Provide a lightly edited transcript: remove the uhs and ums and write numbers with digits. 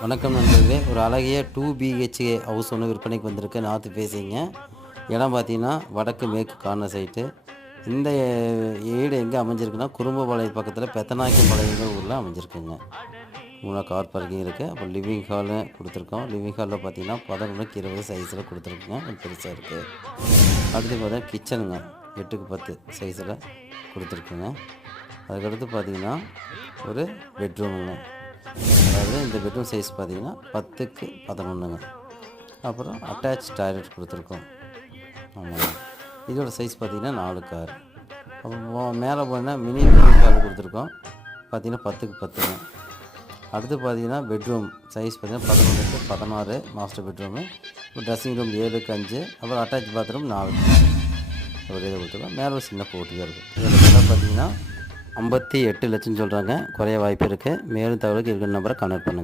வணக்கம் நண்பர்களே. ஒரு அழகிய 2 பிஹெச்கே ஹவுஸ் ஒன்று விற்பனைக்கு வந்திருக்கு. நார்த் ஃபேஸிங்க. இடம் பார்த்தீங்கன்னா வடக்கு மேற்கு கார்னர் சைட்டு. இந்த வீடு எங்கே அமைஞ்சிருக்குன்னா குறும்பபாளையம் பக்கத்தில் பெத்தநாயக்கம்பாளையங்கிற ஊரில் அமைஞ்சிருக்குங்க. மூணு கார் பார்க்கிங் இருக்குது. அப்புறம் லிவிங் ஹாலு கொடுத்துருக்கோம். லிவிங் ஹாலில் பார்த்தீங்கன்னா 11க்கு 20 சைஸில் கொடுத்துருக்குங்க. கொஞ்சம் பெருசாக இருக்குது. அடுத்து பார்த்தீங்கன்னா கிச்சனுங்க 8க்கு 10 சைஸில் கொடுத்துருக்குங்க. அதுக்கடுத்து பார்த்தீங்கன்னா ஒரு பெட்ரூமுங்க. அதாவது இந்த பெட்ரூம் சைஸ் பார்த்தீங்கன்னா 10க்கு 11ங்க. அப்புறம் அட்டாச் டாய்லெட் கொடுத்துருக்கோம். ஆமாங்க. இதோட சைஸ் பார்த்தீங்கன்னா 4 கார். அப்புறம் மேலே போனால் மினி லிவிங் ஹால் கொடுத்துருக்கோம். பார்த்தீங்கன்னா 10க்கு 10ங்க. அடுத்து பார்த்தீங்கன்னா பெட்ரூம் சைஸ் பார்த்தீங்கன்னா 11க்கு 16 மாஸ்டர் பெட்ரூமு. ட்ரெஸ்ஸிங் ரூம் 7க்கு 5. அப்புறம் அட்டாச் பாத்ரூம் 4 ஒரு இதை கொடுத்துருக்கோம். மேலே ஒரு சின்ன போட்டியாக இருக்கும். இதோட விலை பார்த்தீங்கன்னா 58 லட்சம் சொல்கிறாங்க. குறைய வாய்ப்பு இருக்குது. மேலும் தகவலுக்கு இருக்கிற நம்பரை கான்டாக்ட் பண்ணுங்கள்.